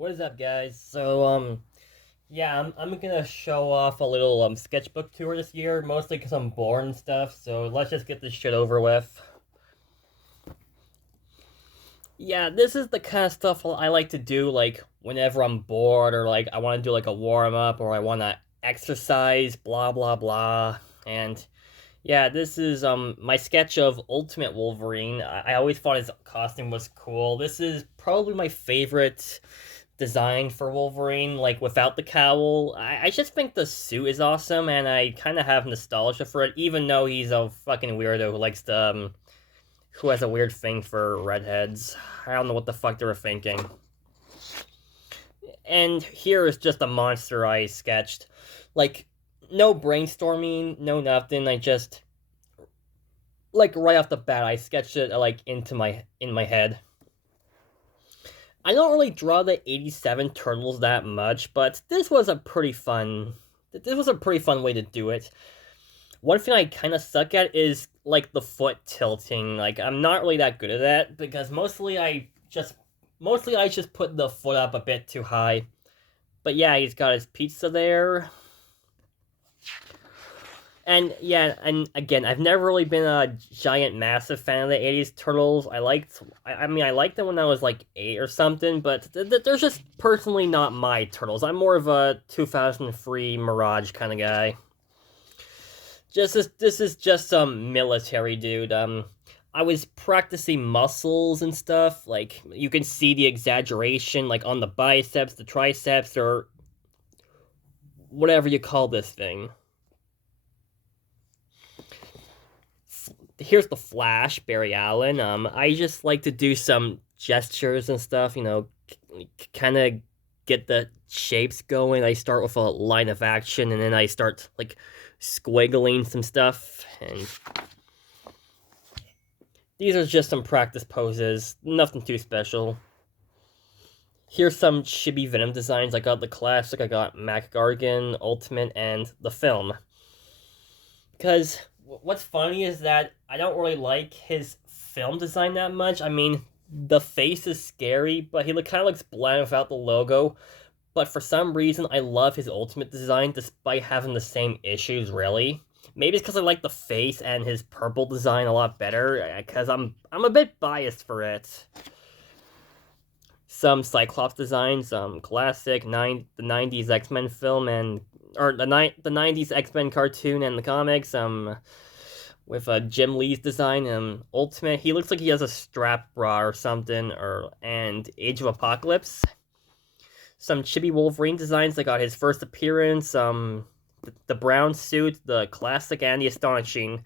What is up, guys? Yeah, I'm gonna show off a little sketchbook tour this year, mostly because I'm bored and stuff. So let's just get this shit over with. Yeah, this is the kind of stuff I like to do, like whenever I'm bored, or like I want to do like a warm up, or I want to exercise, blah blah blah. And yeah, this is my sketch of Ultimate Wolverine. I always thought his costume was cool. This is probably my favorite design for Wolverine, like without the cowl. I just think the suit is awesome, and I kind of have nostalgia for it, even though he's a fucking weirdo who has a weird thing for redheads. I don't know what the fuck they were thinking. And here is just a monster I sketched. Like, no brainstorming, no nothing. I just, like, right off the bat, I sketched it, like, in my head. I don't really draw the 87 turtles that much, but this was a pretty fun way to do it. One thing I kind of suck at is like the foot tilting. Like I'm not really that good at that because mostly I just put the foot up a bit too high. But yeah, he's got his pizza there. And yeah, and again, I've never really been a giant, massive fan of the '80s Turtles. I liked them when I was like 8 or something, but they're just personally not my Turtles. I'm more of a 2003 Mirage kind of guy. This is just some military dude. I was practicing muscles and stuff. Like you can see the exaggeration, like on the biceps, the triceps, or whatever you call this thing. Here's the Flash, Barry Allen. I just like to do some gestures and stuff, kind of get the shapes going. I start with a line of action, and then I start like squiggling some stuff. And these are just some practice poses, nothing too special. Here's some chibi Venom designs. I got the classic. I got Mac Gargan, Ultimate, and the film. Because what's funny is that I don't really like his film design that much. I mean, the face is scary, but he kind of looks bland without the logo. But for some reason, I love his Ultimate design despite having the same issues, really. Maybe it's because I like the face and his purple design a lot better, because I'm a bit biased for it. Some Cyclops designs, classic the '90s X-Men film and or the '90s X-Men cartoon and the comics, with Jim Lee's design, Ultimate. He looks like he has a strap bra or something, and Age of Apocalypse. Some chibi Wolverine designs that got his first appearance, the brown suit, the classic, and the astonishing.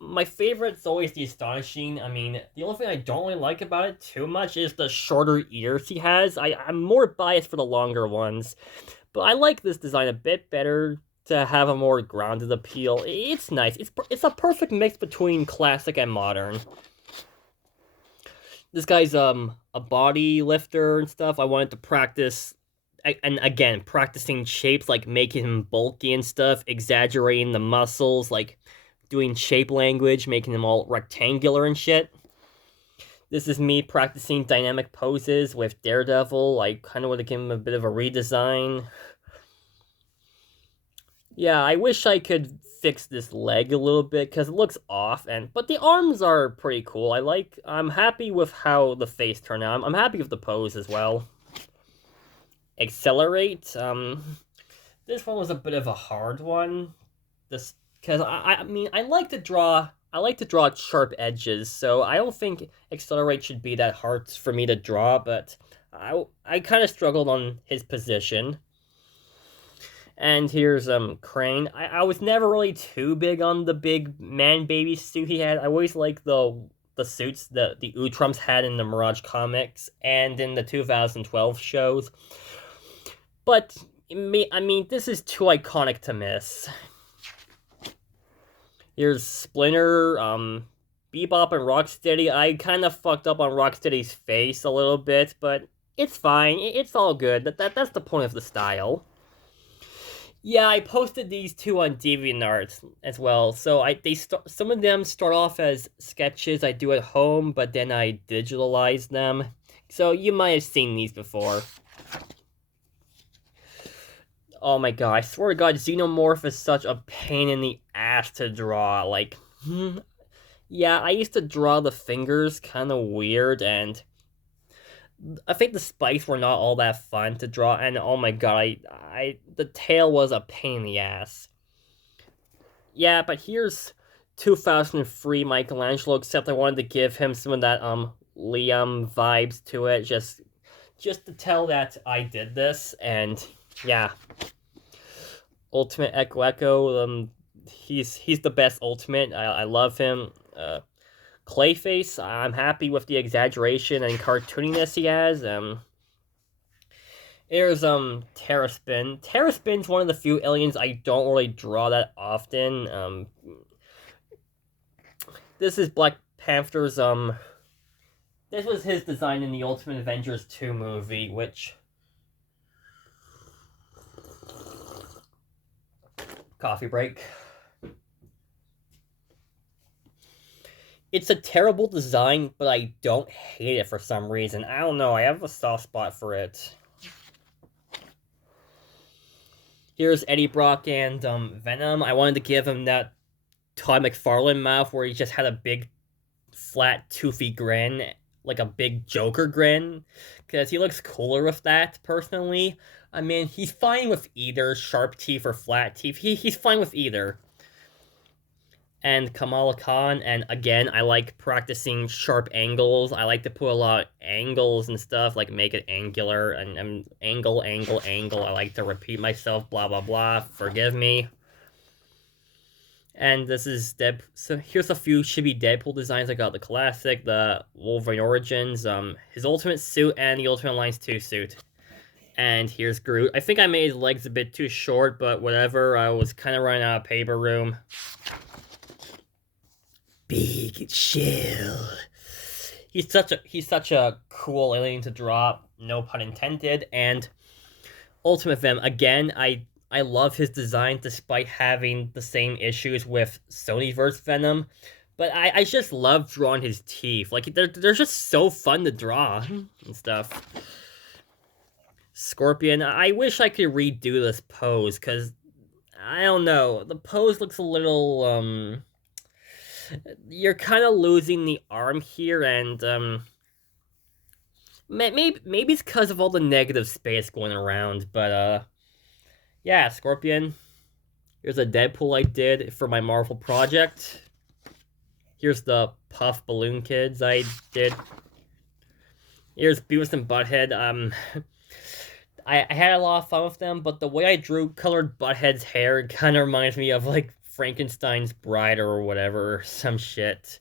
My favorite's always the astonishing. I mean, the only thing I don't really like about it too much is the shorter ears he has. I'm more biased for the longer ones, but I like this design a bit better to have a more grounded appeal. It's nice. It's a perfect mix between classic and modern. This guy's a body lifter and stuff. I wanted to practice, and again, practicing shapes, like making him bulky and stuff, exaggerating the muscles, like doing shape language, making them all rectangular and shit. This is me practicing dynamic poses with Daredevil. I kind of want to give him a bit of a redesign. Yeah, I wish I could fix this leg a little bit because it looks off, but the arms are pretty cool. I'm happy with how the face turned out. I'm happy with the pose as well. Accelerate. This one was a bit of a hard one. This because I mean I like to draw. I like to draw sharp edges, so I don't think accelerate should be that hard for me to draw. But I kind of struggled on his position. And here's Crane. I was never really too big on the big man baby suit he had. I always like the suits that the Utrums had in the Mirage comics and in the 2012 shows. But I mean, this is too iconic to miss. Here's Splinter, Bebop, and Rocksteady. I kind of fucked up on Rocksteady's face a little bit, but it's fine. It's all good. That's the point of the style. Yeah, I posted these two on DeviantArt as well. So some of them start off as sketches I do at home, but then I digitalize them So you might have seen these before. Oh my god, I swear to god, Xenomorph is such a pain in the ass to draw. Like, yeah, I used to draw the fingers kind of weird, and I think the spikes were not all that fun to draw, and oh my god, the tail was a pain in the ass. Yeah, but here's 2003 Michelangelo, except I wanted to give him some of that Liam vibes to it, just to tell that I did this, and yeah, Ultimate Echo Echo, he's the best Ultimate. I love him. Clayface, I'm happy with the exaggeration and cartooniness he has. Here's Terraspin. Terraspin's one of the few aliens I don't really draw that often. This is Black Panther's this was his design in the Ultimate Avengers 2 movie, which coffee break. It's a terrible design, but I don't hate it for some reason. I don't know, I have a soft spot for it. Here's Eddie Brock and Venom. I wanted to give him that Todd McFarlane mouth where he just had a big, flat, toothy grin, like a big Joker grin, because he looks cooler with that, personally. I mean, he's fine with either sharp teeth or flat teeth. He's fine with either. And Kamala Khan, and again, I like practicing sharp angles. I like to put a lot of angles and stuff, like make it angular, and angle, angle, angle. I like to repeat myself, blah, blah, blah. Forgive me. And this is so here's a few chibi Deadpool designs. I got the classic, the Wolverine Origins, his Ultimate suit, and the Ultimate Alliance 2 suit. And here's Groot. I think I made his legs a bit too short, but whatever. I was kind of running out of paper room. Big Chill. He's such a cool alien to draw, no pun intended. And Ultimate Venom, again, I love his design despite having the same issues with Sonyverse Venom. But I just love drawing his teeth. Like, they're just so fun to draw and stuff. Scorpion, I wish I could redo this pose, because, I don't know, the pose looks a little, you're kind of losing the arm here, and, maybe it's because of all the negative space going around, but, yeah, Scorpion. Here's a Deadpool I did for my Marvel project. Here's the Puff Balloon Kids I did. Here's Beavis and Butthead. I had a lot of fun with them, but the way I drew colored Butthead's hair kind of reminds me of, like, Frankenstein's bride or whatever, some shit.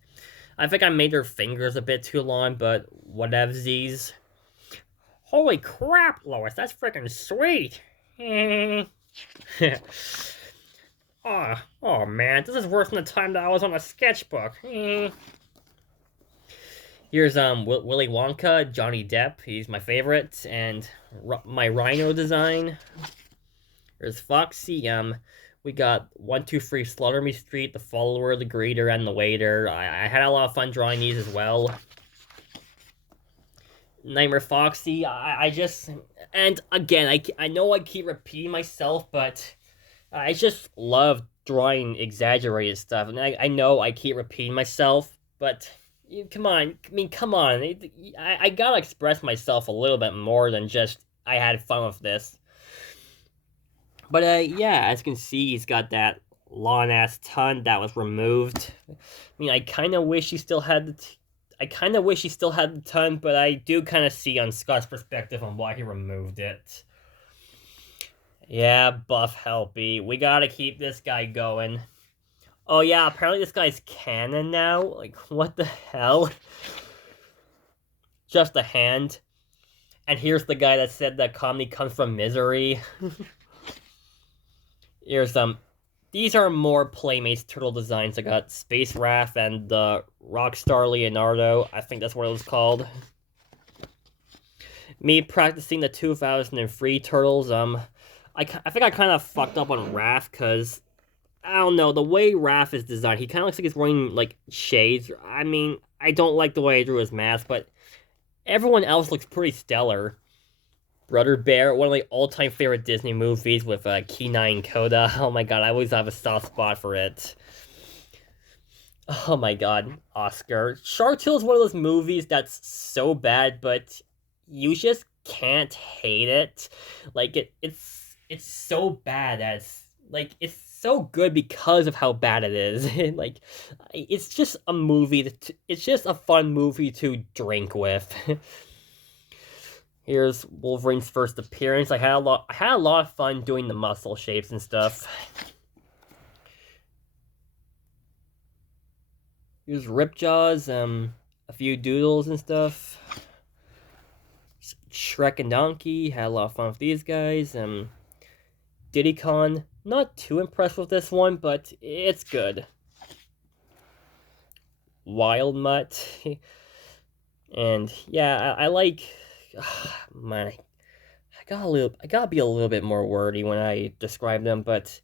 I think I made their fingers a bit too long, but whatevsies. Holy crap, Lois, that's freaking sweet! oh man, this is worse than the time that I was on a sketchbook. Here's Willy Wonka, Johnny Depp. He's my favorite, and my Rhino design. There's Foxy. We got 123 Slaughter Me Street, the Follower, the Greeter, and the Waiter. I had a lot of fun drawing these as well. Nightmare Foxy. I just, and again, I know I keep repeating myself, but I just love drawing exaggerated stuff. And I know I keep repeating myself, but come on. I mean, come on. I gotta express myself a little bit more than just I had fun with this. But yeah, as you can see, he's got that long-ass tongue that was removed. I mean, I kind of wish he still had the tongue, but I do kind of see on Scott's perspective on why he removed it. Yeah, Buff Helpy. We gotta keep this guy going. Oh yeah, apparently this guy's canon now. Like, what the hell? Just a hand. And here's the guy that said that comedy comes from misery. Here's these are more Playmates turtle designs. I got Space Wrath and Rockstar Leonardo. I think that's what it was called. Me practicing the 2003 turtles. I think I kind of fucked up on Wrath, because I don't know, the way Wrath is designed, he kind of looks like he's wearing like shades. I mean, I don't like the way I drew his mask, but Everyone else looks pretty stellar. Brother Bear, one of my all-time favorite Disney movies with Kenai and Coda. Oh my god, I always have a soft spot for it. Oh my god, Oscar. Shark Tale is one of those movies that's so bad, but you just can't hate it. Like it's so bad as like it's so good because of how bad it is. Like it's just a movie it's just a fun movie to drink with. Here's Wolverine's first appearance. I had a lot of fun doing the muscle shapes and stuff. Here's Ripjaws, a few doodles and stuff. Shrek and Donkey, had a lot of fun with these guys. Diddy Kong, not too impressed with this one, but it's good. Wild Mutt, and yeah, I like. Man, I gotta be a little bit more wordy when I describe them, but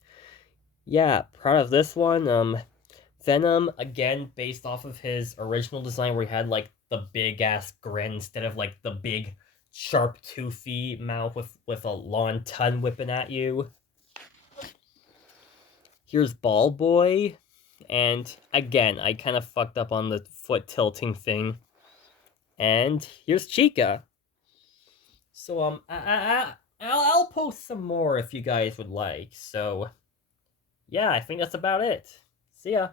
yeah, proud of this one. Venom, again, based off of his original design where he had like the big ass grin instead of like the big sharp toothy mouth with a long tongue whipping at you. Here's Ball Boy, and again, I kind of fucked up on the foot tilting thing. And here's Chica. So I'll post some more if you guys would like. So yeah, I think that's about it. See ya.